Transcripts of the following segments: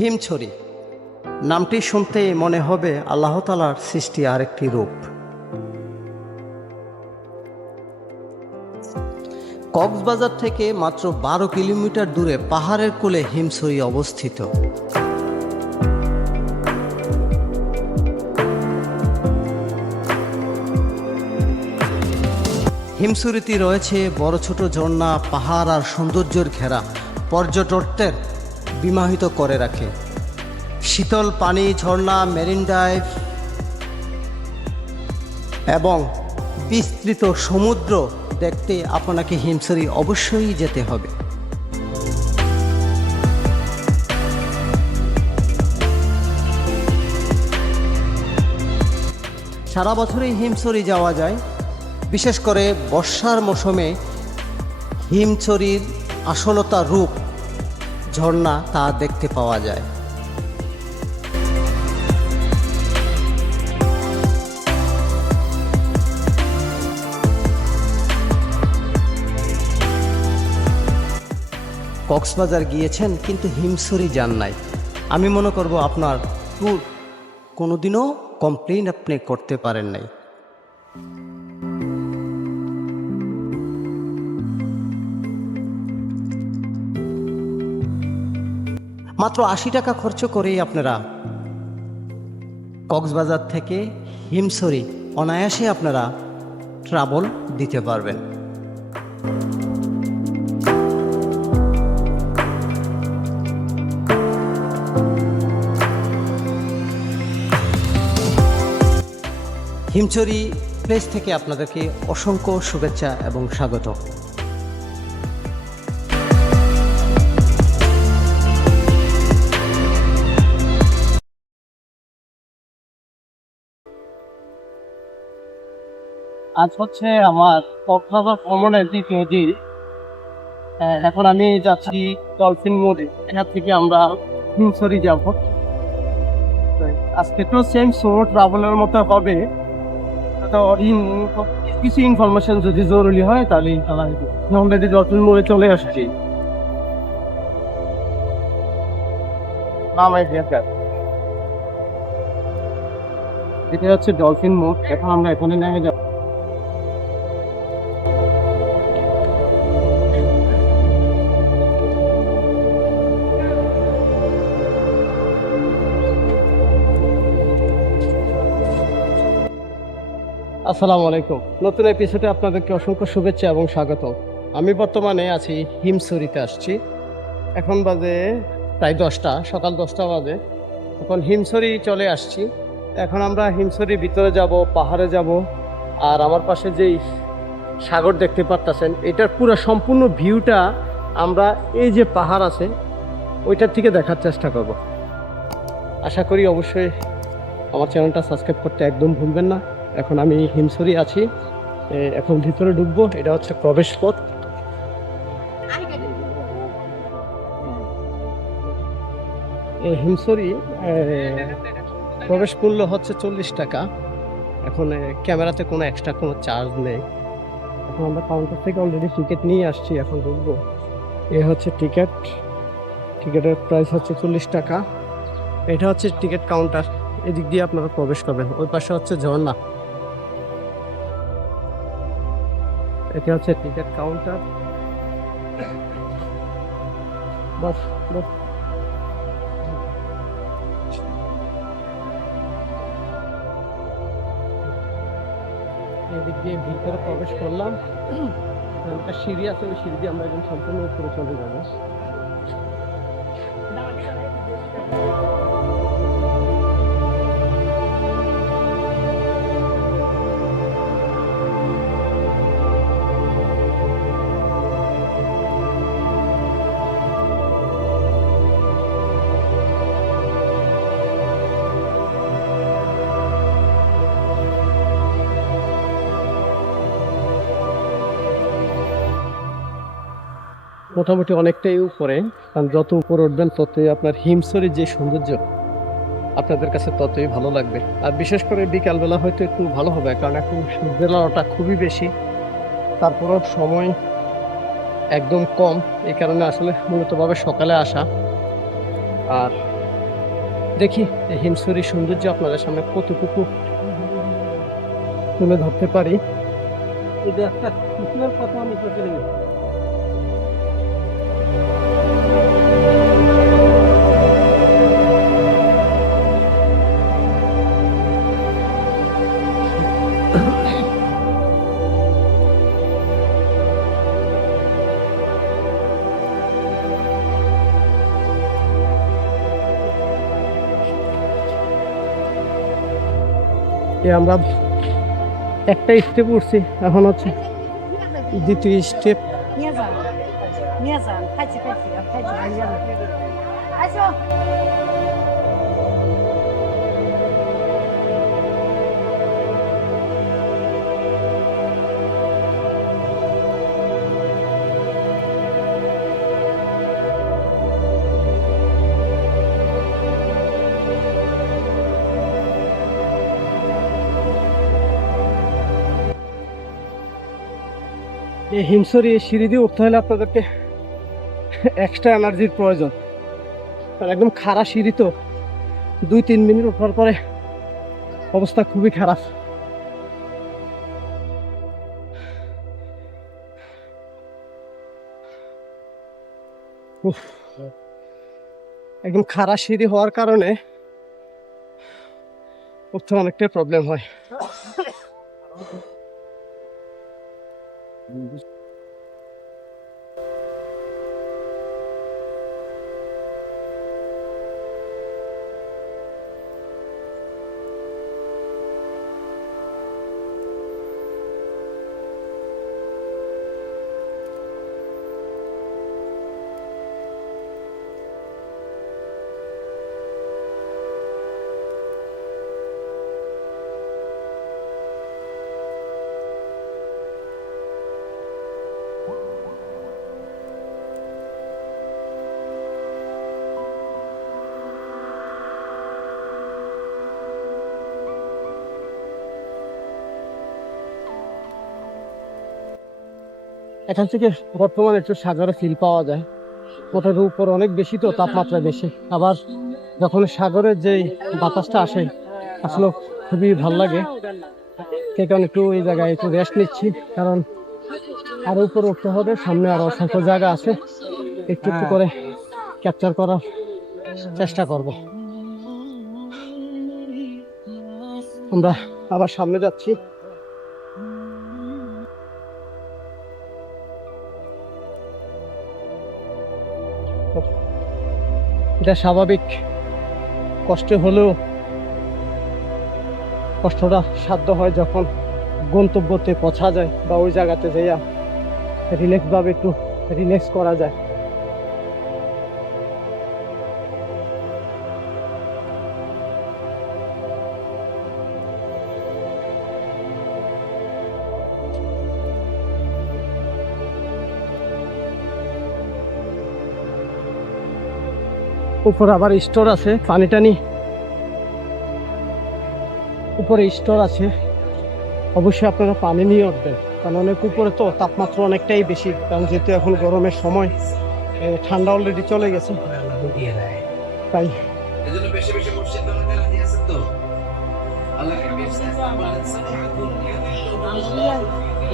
হিমছড়ি নামটি শুনতে মনে হবে আল্লাহ তালার সৃষ্টি আরেকটি রূপ। কক্সবাজার থেকে মাত্র বারো কিলোমিটার দূরে পাহাড়ের কোলে হিমছড়ি অবস্থিত। হিমছড়িতে রয়েছে বড় ছোট ঝর্ণা, পাহাড় আর সৌন্দর্যের ঘেরা। পর্যটকদের বিমাহিত করে রাখে। শীতল পানি, ঝর্ণা মেরিন ড্রাইভ এবং বিস্তৃত সমুদ্র দেখতে আপনাকে হিমছড়ি অবশ্যই যেতে হবে। সারা বছরই হিমছড়ি যাওয়া যায়। বিশেষ করে বর্ষার মৌসুমে হিমছড়ির আসলতা রূপ ঝর্ণা তা দেখতে পাওয়া যায়। কক্সবাজার গিয়েছেন কিন্তু হিমছড়ি যান নাই। আমি মনে করব আপনার কোনোদিনও কমপ্লেন আপনি করতে পারেন নাই। মাত্র আশি টাকা খরচ করেই আপনারা কক্সবাজার থেকে হিমছড়ি অনায়াসে আপনারা ট্রাভেল দিতে পারবেন। হিমচরি প্লেস থেকে আপনাদেরকে অসংখ্য শুভেচ্ছা এবং স্বাগত। আজ হচ্ছে আমার কক্সবাজার ভ্রমণের দ্বিতীয় দিন। এখন আমি যাচ্ছি ডলফিন মোড়ে। এখান থেকে আমরা হিমসরি যাব। আজকে তো সেম সোলো ট্রাভেলের মতো হবে। তো কিছু ইনফরমেশন যদি জরুরি হয় তাহলে অলরেডি ডলফিন মোড়ে চলে আসছি। নাম এটা হচ্ছে ডলফিন মোড়। এখন আমরা এখানে নেমে যাব। আসসালামু আলাইকুম। নতুন এপিসোডে আপনাদেরকে অসংখ্য শুভেচ্ছা এবং স্বাগত আমি বর্তমানে আছি হিমসরিতে আসছি। এখন বাজে প্রায় দশটা, সকাল দশটা বাজে। এখন হিমসরি চলে আসছি। এখন আমরা হিমসরির ভিতরে যাব, পাহাড়ে যাব। আর আমার পাশে যেই সাগর দেখতে পারতেছেন, এটার পুরো সম্পূর্ণ ভিউটা আমরা এই যে পাহাড় আছে, ওইটার থেকে দেখার চেষ্টা করব। আশা করি অবশ্যই আমার চ্যানেলটা সাবস্ক্রাইব করতে একদম ভুলবেন না। এখন আমি হিমসরি আছি। এখন ভিতরে ঢুকবো, এটা হচ্ছে প্রবেশ পথ। হিমসরি প্রবেশ মূল্য হচ্ছে চল্লিশ টাকা। এখন ক্যামেরাতে কোনো এক্সট্রা কোনো চার্জ নেই। এখন আমরা কাউন্টার থেকে অলরেডি টিকিট নিয়ে আসছি, এখন ঢুকবো। এ হচ্ছে টিকিট টিকিটের প্রাইস হচ্ছে চল্লিশ টাকা। এটা হচ্ছে টিকিট কাউন্টার এদিক দিয়ে আপনারা প্রবেশ করবেন ওই পাশে হচ্ছে ঝর্ণা। এটা হচ্ছে টিকিট কাউন্টার বাস বাস এদিক দিয়ে ভিতরে প্রবেশ করলাম। একটা সিঁড়ি আছে, ওই সিঁড়ি দিয়ে আমরা একদম সম্পূর্ণ উপরে চলে যাব। মোটামুটি অনেকটাই উপরে, কারণ যত উপরে উঠবেন ততই আপনার হিমসরির যে সৌন্দর্য, আপনাদের কাছে ততই ভালো লাগবে। আর বিশেষ করে বিকালবেলা হয়তো একটু ভালো হবে, কারণ এখন সূর্যের খুবই বেশি, তারপরও সময় একদম কম, এই কারণে আসলে মূলতভাবে সকালে আসা। আর দেখি, এই হিমসুরির সৌন্দর্য আপনাদের সামনে কতটুকু তুলে ধরতে পারি। এটা একটা কথা আমি আমরা একটা স্টেপ উঠছি এখন হচ্ছে দ্বিতীয় স্টেপ নিয়ে যান নিয়ে যান খাইছি খাইছি আর খাইছি নিয়ে যান আসো এই হিমসরি এই সিঁড়ি দিয়ে উঠতে হলে আপনাদেরকে এক্সট্রা এনার্জির প্রয়োজন। আর একদম খারাপ সিঁড়ি তো দুই তিন মিনিট ওঠার পরে অবস্থা খুবই খারাপ। একদম খারাপ সিঁড়ি হওয়ার কারণে উঠতে অনেকটাই প্রবলেম হয়। এখান থেকে বর্তমানে একটু সাগরে ফিল পাওয়া যায়। ওটার উপর অনেক বেশি তো তাপমাত্রা বেশি। আবার যখন সাগরের যে বাতাসটা আসে, আসলে খুবই ভালো লাগে। সে কারণে একটু এই জায়গায় একটু রেস্ট নিচ্ছি, কারণ আরও উপরে উঠতে হবে, সামনে আরও অসংখ্য জায়গা আছে। একটু একটু করে ক্যাপচার করার চেষ্টা করব। আমরা আবার সামনে যাচ্ছি। এটা স্বাভাবিক। কষ্ট হলেও কষ্টটা সাধ্য হয় যখন গন্তব্যতে পৌঁছা যায় বা ওই জায়গাতে যাইয়া রিল্যাক্সভাবে একটু রিল্যাক্স করা যায়। উপরে আবার স্টোর আছে পানি টানি। উপরে স্টোর আছে। অবশ্যই আপনারা পানি নিয়ে উঠবেন কারণ অনেক উপরে তো তাপমাত্রা অনেকটাই বেশি কারণ যেহেতু এখন গরমের সময় ঠান্ডা অলরেডি চলে গেছে। তাই।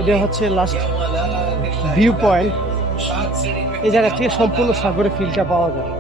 এটা হচ্ছে লাস্ট ভিউ পয়েন্ট এই জায়গা থেকে সম্পূর্ণ সাগরের ফিলটা পাওয়া যায়।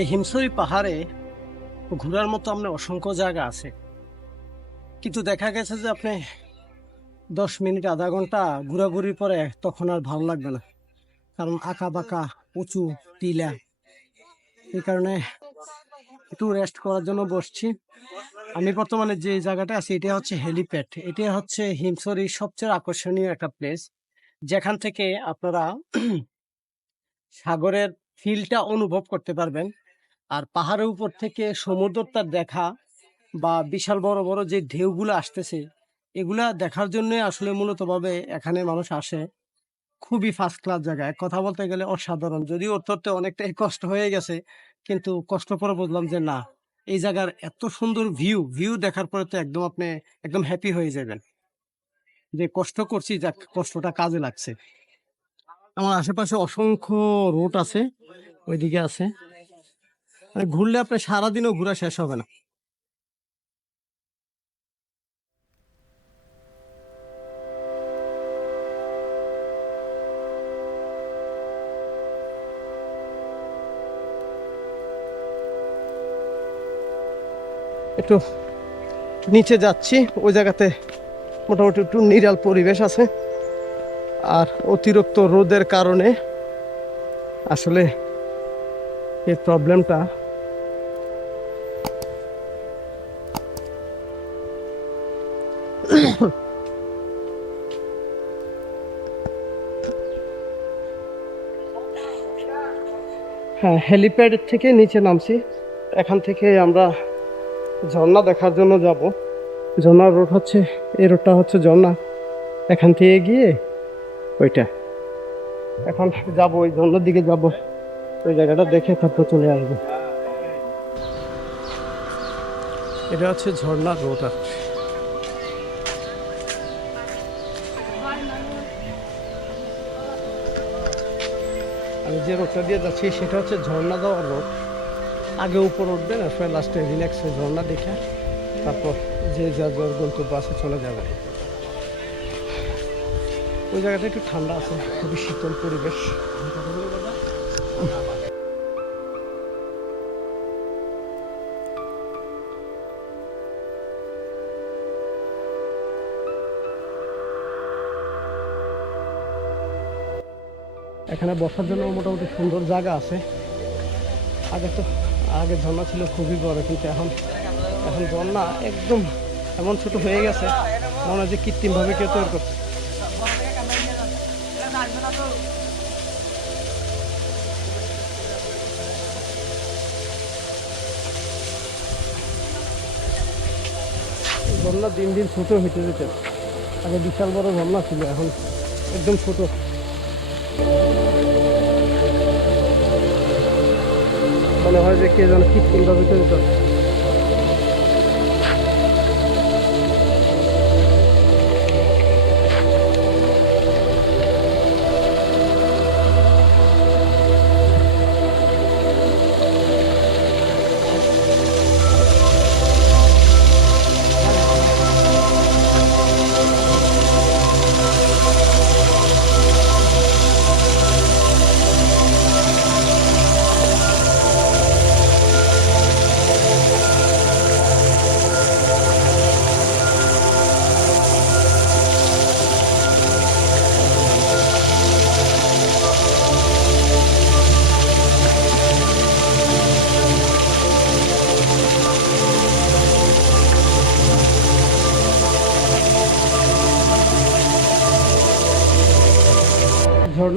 এই হিমসরি পাহাড়ে ঘোরার মতো আপনার অসংখ্য জায়গা আছে। কিন্তু দেখা গেছে যে আপনি দশ মিনিট, আধা ঘণ্টা ঘোরাঘুরির পরে তখন আর ভালো লাগবে না। কারণ আঁকা বাঁকা উঁচু, টিলা, এই কারণে একটু রেস্ট করার জন্য বসছি। আমি বর্তমানে যে জায়গাটা আছি এটা হচ্ছে হেলিপ্যাড এটা হচ্ছে হিমসরির সবচেয়ে আকর্ষণীয় একটা প্লেস যেখান থেকে আপনারা সাগরের ফিলটা অনুভব করতে পারবেন। আর পাহাড়ের উপর থেকে সমুদ্রটা দেখা বা বিশাল বড় বড় যে ঢেউগুলো আসতেছে, এগুলা দেখার জন্য আসলে মূলতভাবে এখানে মানুষ আসে। খুবই ফার্স্ট ক্লাস জায়গা। এক কথা বলতে গেলে অসাধারণ। যদিও উত্তরতে অনেকটাই কষ্ট হয়ে গেছে, কিন্তু কষ্ট করে বুঝলাম যে না, এই জায়গার এত সুন্দর ভিউ ভিউ দেখার পরে তো একদম আপনি একদম হ্যাপি হয়ে যাবেন। যে কষ্ট করছি, যাক, কষ্টটা কাজে লাগছে। আমার আশেপাশে অসংখ্য রোড আছে, ওইদিকে আছে। মানে ঘুরলে আপনি সারাদিনও ঘোরা শেষ হবে না। একটু নিচে যাচ্ছি, ওই জায়গাতে মোটামুটি একটু নিরাল পরিবেশ আছে। আর অতিরিক্ত রোদের কারণে আসলে এই প্রবলেমটা হ্যাঁ হেলিপ্যাড থেকে নিচে নামছি। এখান থেকে আমরা ঝর্ণা দেখার জন্য যাব। ঝর্ণার রোড হচ্ছে, এই রোডটা হচ্ছে ঝর্ণা। এখান থেকে গিয়ে ওইটা। এখন যাব, ওই ঝর্ণার দিকে যাব। ওই জায়গাটা দেখে তারপর চলে আসব। এটা হচ্ছে ঝর্ণার রোড আর যে রোডটা দিয়ে যাচ্ছি সেটা হচ্ছে ঝর্ণা যাওয়ার রোড। আগে উপর উঠবেন আসলে লাস্টে রিল্যাক্সে ঝর্ণা দেখে তারপর যে যা যার গন্তব্য আছে চলে যাবে। ওই জায়গাটা একটু ঠান্ডা আছে, খুবই শীতল পরিবেশ। এখানে বসার জন্য মোটামুটি সুন্দর জায়গা আছে। আগে তো, আগে ঝর্ণা ছিল, খুবই বড়, কিন্তু এখন এখন ঝর্ণা একদম এমন ছোট হয়ে গেছে, মনে হয় যে কৃত্রিমভাবে কেউ তৈরি করছে। ঝর্ণা দিন দিন ছোট হইতে যেতে। আগে বিশাল বড় ঝর্ণা ছিল, এখন একদম ছোট। মনে হয় যে কে যেন কৃত্রিমভাবে তৈরি করছে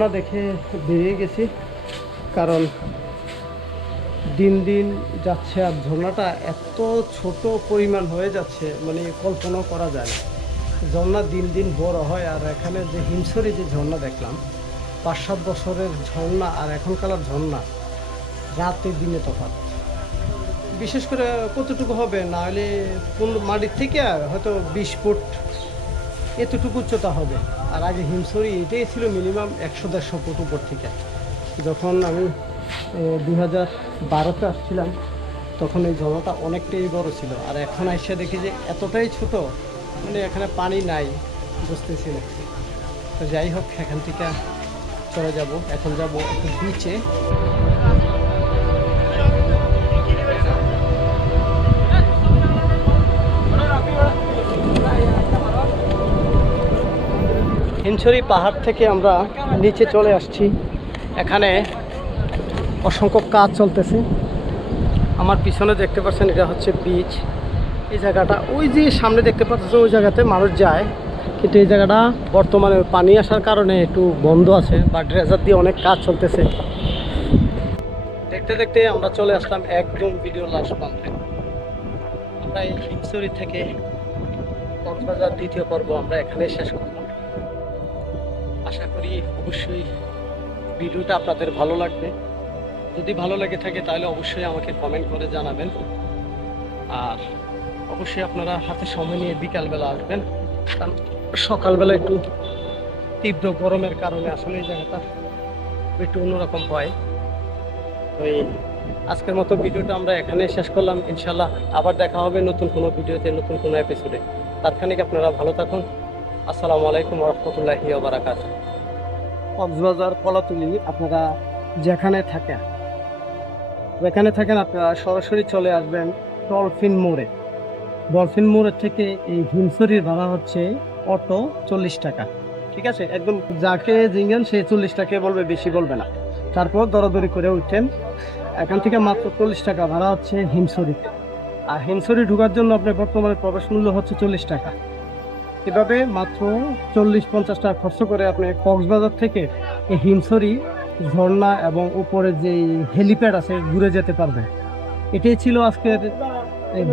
ঝর্ণা দেখে বেরিয়ে গেছি, কারণ দিন দিন যাচ্ছে আর ঝর্ণাটা এত ছোট পরিমাণ হয়ে যাচ্ছে মানে কল্পনাও করা যায় না। ঝর্ণা দিন দিন বড় হয় আর এখানে যে হিমসরি যে ঝর্ণা দেখলাম, পাঁচ সাত বছরের ঝর্ণা আর এখনকার ঝর্ণা, রাতে দিনে তফাৎ। বিশেষ করে কতটুকু হবে, না হলে পনেরো মাটির থেকে হয়তো বিশ ফুট এতটুকু উচ্চতা হবে। আর আগে হিমসরি এটাই ছিল মিনিমাম একশো দেড়শো ফুট উপর থেকে। যখন আমি দুই হাজার বারোতে আসছিলাম, তখন এই ঝর্ণাটা অনেকটাই বড় ছিল। আর এখন এসে দেখি যে এতটাই ছোট মানে এখানে পানি নাই, বুঝতেছি না। তো যাই হোক, এখান থেকে চলে যাব। এখন যাব একটু বিচে হিমছড়ি পাহাড় থেকে আমরা নিচে চলে আসছি। এখানে অসংখ্য কাজ চলতেছে। আমার পিছনে দেখতে পাচ্ছেন এটা হচ্ছে বিচ এই জায়গাটা, ওই যে সামনে দেখতে পাচ্ছেন ওই জায়গাতে মানুষ যায়। কিন্তু এই জায়গাটা বর্তমানে পানি আসার কারণে একটু বন্ধ আছে বা ড্রেজার দিয়ে অনেক কাজ চলতেছে। দেখতে দেখতে আমরা চলে আসলাম একদম ভিডিও লাস্ট প্রান্তে আমরা এই হিমসরি থেকে কক্সবাজার দ্বিতীয় পর্ব আমরা এখানে শেষ করলাম আশা করি অবশ্যই ভিডিওটা আপনাদের ভালো লাগবে। যদি ভালো লেগে থাকে তাহলে অবশ্যই আমাকে কমেন্ট করে জানাবেন। আর অবশ্যই আপনারা হাতে সময় নিয়ে বিকালবেলা আসবেন। কারণ সকালবেলা একটু তীব্র গরমের কারণে আসলে এই জায়গাটা একটু অন্যরকম হয়। তো এই আজকের মতো ভিডিওটা আমরা এখানে শেষ করলাম। ইনশাল্লাহ আবার দেখা হবে নতুন কোনো ভিডিওতে, নতুন কোনো এপিসোডে তাৎক্ষণিক আপনারা ভালো থাকুন। আসসালামু আলাইকুম রহমতুল্লাহি বারাকাত কক্সবাজার কলাতুলি আপনারা যেখানে থাকেন যেখানে থাকেন আপনারা সরাসরি চলে আসবেন ডলফিন মোড়ে। ডলফিন মোড়ের থেকে এই হিমসরির ভাড়া হচ্ছে অটো চল্লিশ টাকা। ঠিক আছে? একদম যাকে জিঙ্গেন সে চল্লিশ টাকা বলবে, বেশি বলবে না। তারপর দরাদরি করে উঠেন। এখান থেকে মাত্র চল্লিশ টাকা ভাড়া হচ্ছে হিমসরিতে আর হিমসরি ঢোকার জন্য আপনার বর্তমানে প্রবেশ মূল্য হচ্ছে চল্লিশ টাকা। এভাবে মাত্র চল্লিশ পঞ্চাশ টাকা খরচ করে আপনি কক্সবাজার থেকে এই হিমসরি ঝর্ণা এবং উপরে যে হেলিপ্যাড আছে, ঘুরে যেতে পারবে এটাই ছিল আজকের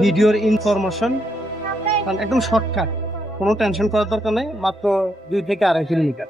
ভিডিওর ইনফরমেশন। কারণ একদম শর্টকাট, কোনো টেনশন করার দরকার নেই, মাত্র দুই থেকে আড়াই কিলোমিটার।